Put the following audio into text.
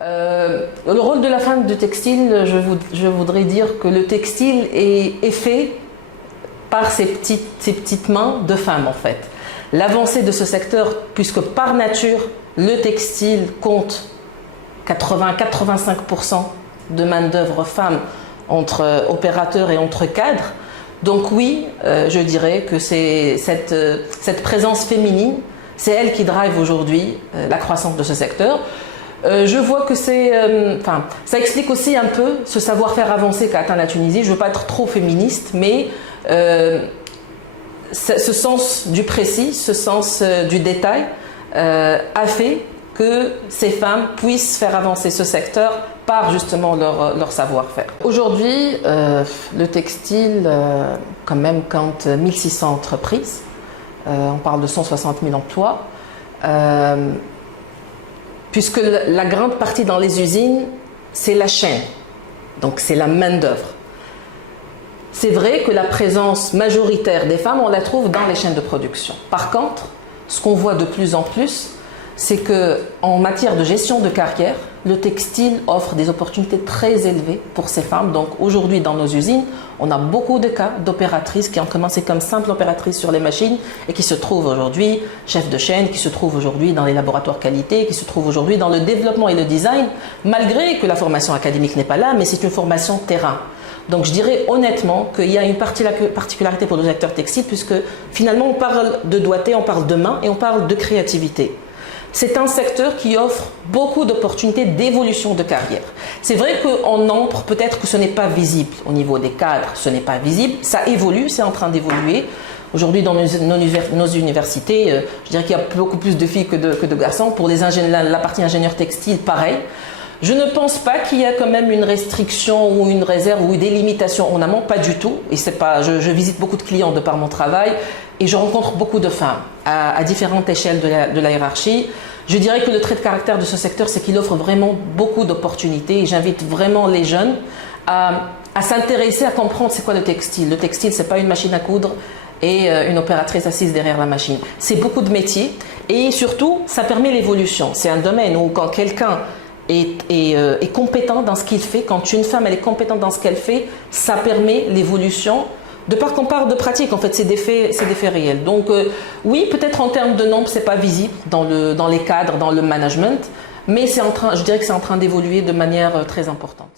Le rôle de la femme du textile, je voudrais dire que le textile est fait par ces petites mains de femmes en fait. L'avancée de ce secteur, puisque par nature, le textile compte 80-85% de main-d'œuvre femmes entre opérateurs et entre cadres. Donc oui, je dirais que c'est cette présence féminine, c'est elle qui drive aujourd'hui la croissance de ce secteur. Je vois que ça explique aussi un peu ce savoir-faire avancé qu'a atteint la Tunisie. Je ne veux pas être trop féministe, mais ce sens du précis, ce sens du détail a fait que ces femmes puissent faire avancer ce secteur par justement leur savoir-faire. Aujourd'hui, le textile, quand même, compte 1600 entreprises. On parle de 160 000 emplois. Puisque la grande partie dans les usines, c'est la chaîne, donc c'est la main-d'œuvre. C'est vrai que la présence majoritaire des femmes, on la trouve dans les chaînes de production. Par contre, ce qu'on voit de plus en plus, c'est qu'en matière de gestion de carrière, le textile offre des opportunités très élevées pour ces femmes. Donc aujourd'hui, dans nos usines, on a beaucoup de cas d'opératrices qui ont commencé comme simples opératrices sur les machines et qui se trouvent aujourd'hui chefs de chaîne, qui se trouvent aujourd'hui dans les laboratoires qualité, qui se trouvent aujourd'hui dans le développement et le design, malgré que la formation académique n'est pas là, mais c'est une formation terrain. Donc je dirais honnêtement qu'il y a une particularité pour le secteur textile, puisque finalement on parle de doigté, on parle de main et on parle de créativité. C'est un secteur qui offre beaucoup d'opportunités d'évolution de carrière. C'est vrai qu'en nombre, peut-être que ce n'est pas visible au niveau des cadres, ce n'est pas visible, ça évolue, c'est en train d'évoluer. Aujourd'hui, dans nos universités, je dirais qu'il y a beaucoup plus de filles que de garçons. Pour la partie ingénieur textile, pareil. Je ne pense pas qu'il y a quand même une restriction ou une réserve ou des limitations en amont, pas du tout. Et c'est pas, je visite beaucoup de clients de par mon travail et je rencontre beaucoup de femmes à différentes échelles de la hiérarchie. Je dirais que le trait de caractère de ce secteur, c'est qu'il offre vraiment beaucoup d'opportunités et j'invite vraiment les jeunes à s'intéresser, à comprendre c'est quoi le textile. Le textile, c'est pas une machine à coudre et une opératrice assise derrière la machine. C'est beaucoup de métiers et surtout, ça permet l'évolution. C'est un domaine où quand quelqu'un est compétent dans ce qu'il fait, quand une femme elle est compétente dans ce qu'elle fait, ça permet l'évolution. De part qu'on parle de pratique, en fait, c'est des faits réels. Donc oui, peut-être en termes de nombre, c'est pas visible dans les cadres, dans le management, mais je dirais que c'est en train d'évoluer de manière très importante.